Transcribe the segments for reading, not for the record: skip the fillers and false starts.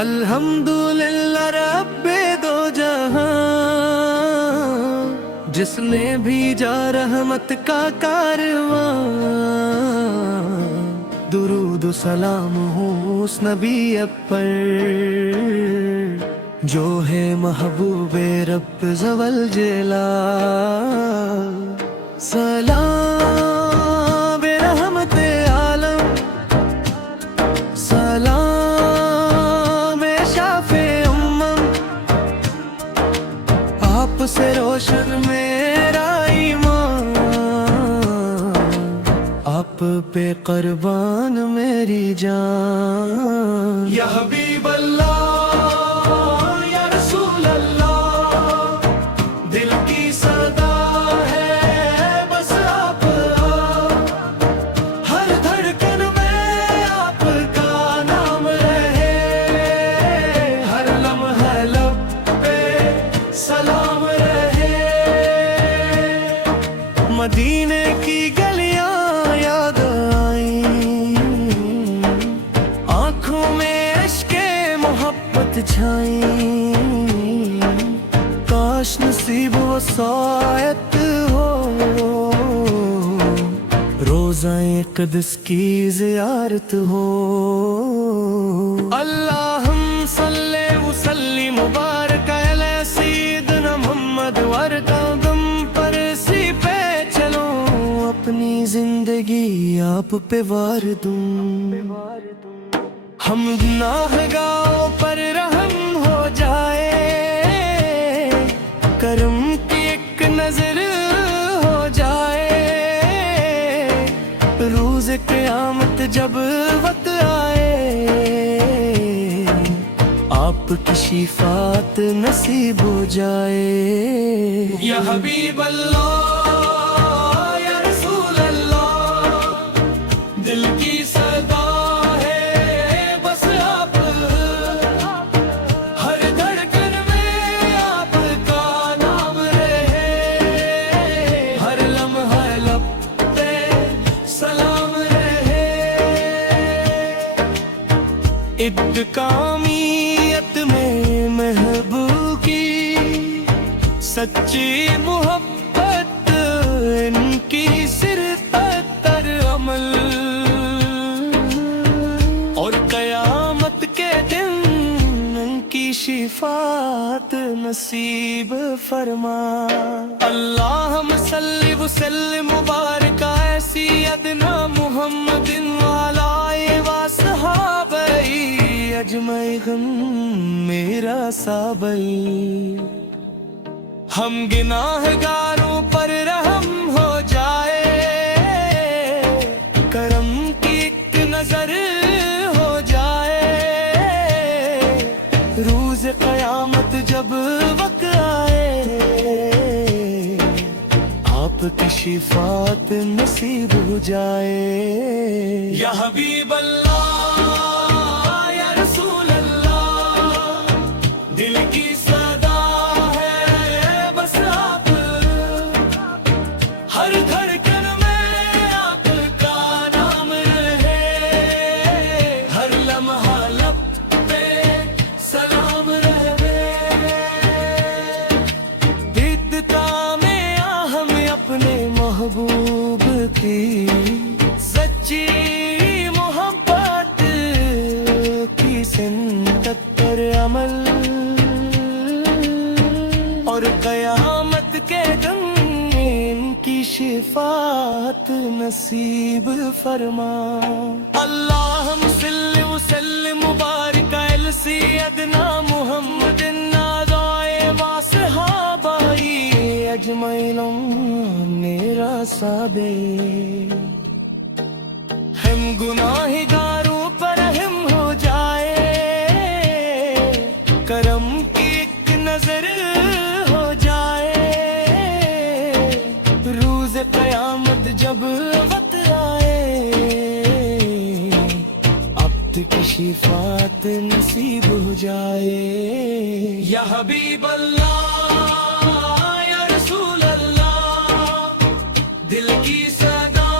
الحمدللہ رب دو جہاں، جس نے بھیجا رحمت کا کارواں، درود و سلام ہو اس نبی پر جو ہے محبوب رب ذوال جلال۔ سلام رحمت عالم، سلام شافع امم، آپ سے روشن میرا ایمان، آپ پہ قربان میری جان۔ یا حبیب اللہ یا رسول اللہ، دل کی صدا ہے بس آپ، ہر دھڑکن میں آپ کا نام رہے، ہر لمحہ لب پہ سلام رہے۔ مدینے کی گلیاں یاد آئیں، آنکھوں میں عشق محبت چھائیں، کاش نصیب وسعت ہو روزہ قدس کی زیارت ہو۔ اللہم صلی وسلم مبارک علی سیدنا محمد، وردم پر سی پہ چلو، اپنی زندگی آپ پہ وار دوں۔ ہم گناہگاروں پر رحم ہو جائے، کرم کی ایک نظر ہو جائے، روز قیامت جب وقت آئے، آپ کی شفاعت نصیب ہو جائے۔ یا حبیب اللہ یا رسول اللہ، دل کی صدا ہے بس آپ، ہر دھڑکن میں آپ کا نام رہے، ہر لمحہ لب پہ سلام رہے۔ ادکامیت میں محبوب کی سچی محبت، ان کی صرف تر عمل، اور قیامت کے دن ان کی شفاعت نصیب فرما۔ اللہم صلی وسلم مبارک علی سیدنا محمد وعلی وصحابہ اجمعین میرا سابئی۔ ہم گناہگاروں پر رحم ہو جائے، کرم کی ایک نظر ہو جائے، روز قیامت جب وقت آئے، آپ کی شفاعت نصیب ہو جائے۔ یا حبیب اللہ یا رسول اللہ، دل کی صدا ہے بس آپ، ہر دھڑکن میں آپ کا نام رہے، ہر لمحہ لب پہ سلام رہے۔ بدتا میں ہم اپنے محبوب کی سچی محبت کی سنت پر عمل، اور قیامت کے دن ان کی شفاعت نصیب فرما۔ اللہم صلی وسلم مبارک علی سیدنا محمد وصحابہ اجمعین میرا سابق۔ ہم گناہگاروں پر رحم ہو جائے، کرم کی ایک نظر ہو جائے، روز قیامت جب وقت آئے، عبد کی شفاعت نصیب ہو جائے۔ یا حبیب اللہ یا رسول اللہ، دل کی صدا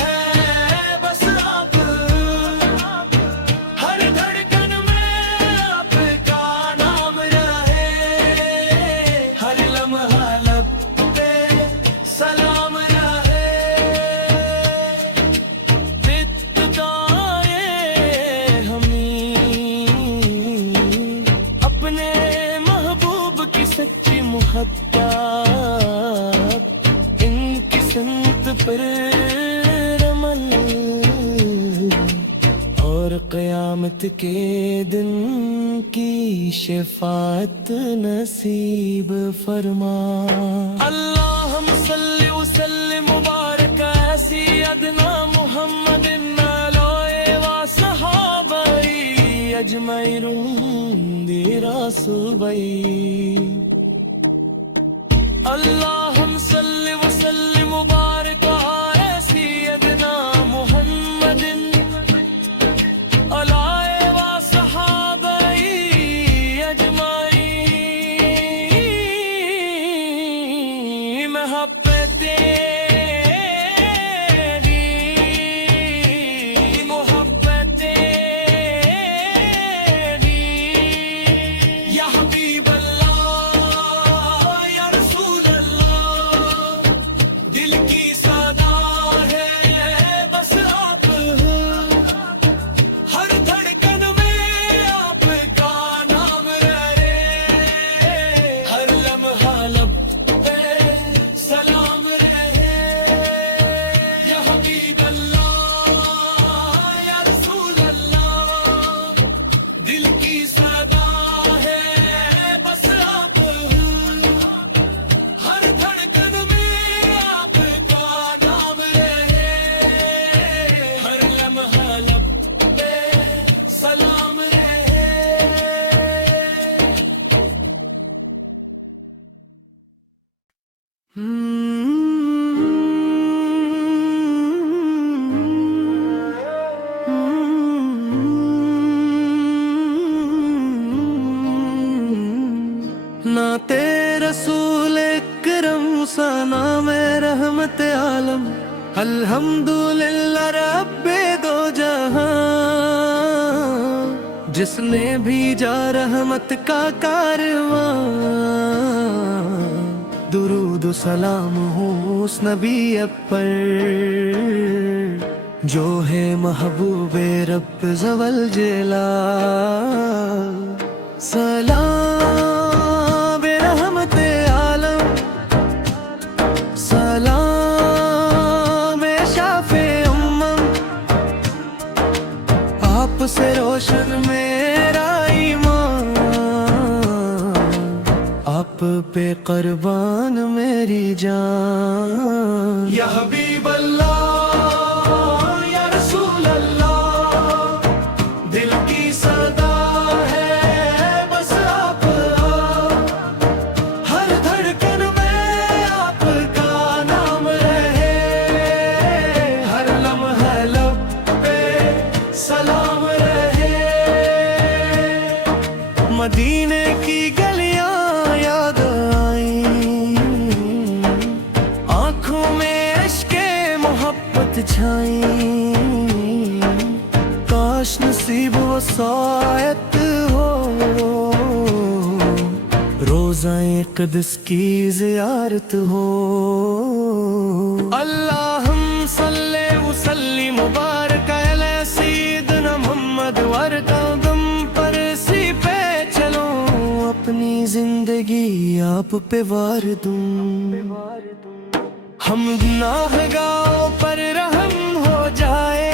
ہے بس آپ، ہر دھڑکن میں آپ محتاط ان کی سمت پر عمل، اور قیامت کے دن کی شفاعت نصیب فرما۔ اللہم صلی وسلم مبارک سیدنا محمد صحابی اجمعین دی رسوبی۔ اللہم صلی وسلم مبارک سیدنا محمد علیہ وصحابی اجمعین۔ محبت نعت رسول اکرم ثنا میں رحمت عالم، الحمدللہ رب دو جہاں، جس نے بھیجا رحمت کا کارواں، درود و سلام ہو اس نبی پر جو ہے محبوب رب ذوال جلال۔ سلام رحمت عالم، سلام شافع امم، آپ سے روشن میرا ایمان، آپ پہ قربان میری جان۔ یا حبیب اللہ یا رسول اللہ، دل کی صدا ہے بس آپ، ہر دھڑکن میں آپ کا نام رہے، ہر لمحہ لب پہ سلام رہے۔ مدینے کی گلیاں یاد آئیں، آنکھوں میں عشق محبت چھائیں، کاش نصیب وسعت ہو روزہ قدس کی زیارت ہو۔ اللہم صلی وسلم مبارک علی سیدنا محمد، وردم پر سی پہ چلو، اپنی زندگی آپ پہ وار دوں، ہم گناہگاروں پر رحم ہو جائے،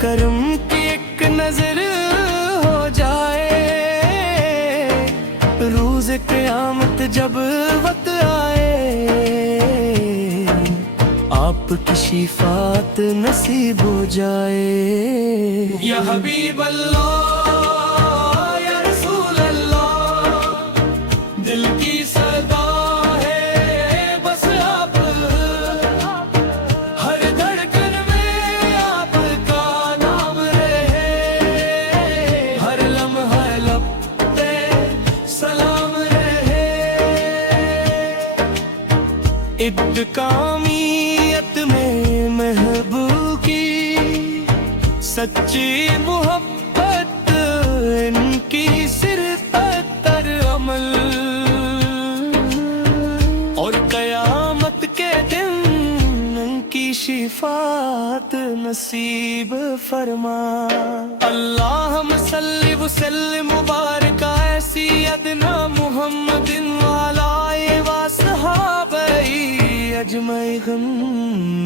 کرم کی ایک نظر ہو جائے، روز قیامت جب وقت آئے، آپ کی شفاعت نصیب ہو جائے۔ یا حبیب اللہ یا رسول اللہ، دل کی صدا ہے بس آپ، ہر دھڑکن میں آپ کا نام رہے، ہر لمحہ لب پہ سلام رہے۔ انتقامیت میں محبوب کی سچی محبت، ان کی صرف تر عمل، اور قیامت کے دن ان کی شفاعت نصیب فرما۔ اللہم صلی وسلم مبارک سیدنا محمد وعلى وصحابه اجمعین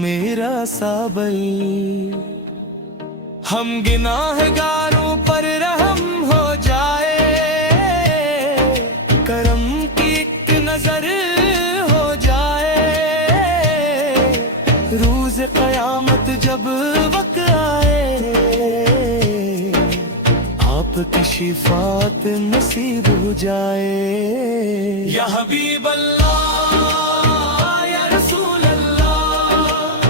میرا صابئی. ہم گناہگاروں پر رحم ہو جائے، کرم کی ایک نظر ہو جائے، روز قیامت جب وقت آئے، آپ کی شفاعت نصیب ہو جائے. یا حبیب اللہ یا رسول اللہ،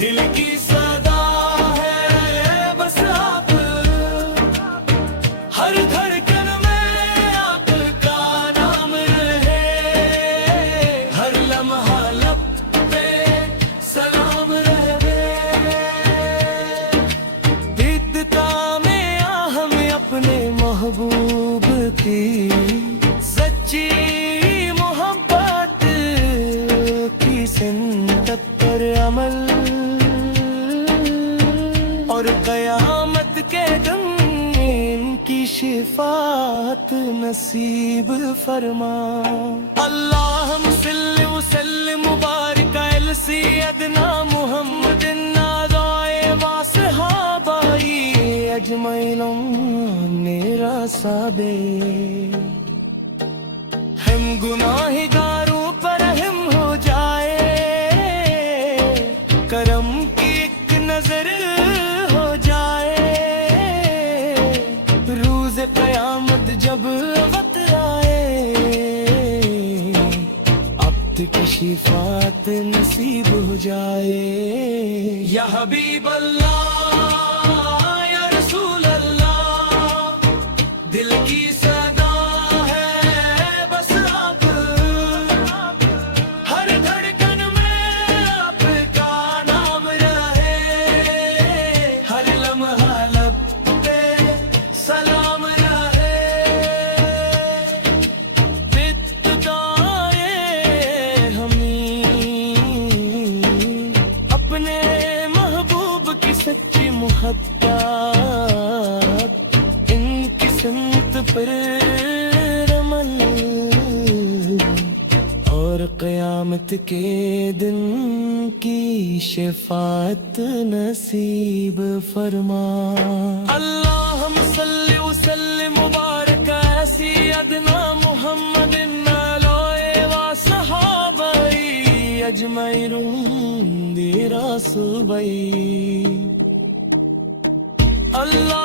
دل کی صدا ہے بس آپ، ہر دھڑکن میں آپ کا نام رہے، ہر لمحہ لب پہ سلام رہے. دیدتا میں ہم اپنے محبوب کی سچی محبت کی سنت پر عمل، اور قیامت کے دن ان کی شفاعت نصیب فرما. اللہم صلی وسلم مبارک علی سیدنا محمد وصحابہ اجمعین میرا صابے. ہم گناہگاروں پر رحم ہو جائے، کرم کی ایک نظر ہو جائے، روز قیامت جب وقت آئے، عبد کی شفاعت نصیب ہو جائے. یا حبیب اللہ یا رسول اللہ، دل کی صدا ہے بس آپ، ہر دھڑکن میں آپ کا نام رہے، ہر لمحہ لب پہ سلام رہے. ابتدائے ہمیں اپنے محبوب کی سچی محبت، ان کی سمت پر عمل، اور قیامت کے دن کی شفاعت نصیب فرما. اللہم صلی وسلم مبارک علی سیدنا محمد وصحابہ اجمعین میرا صابئی. اللہ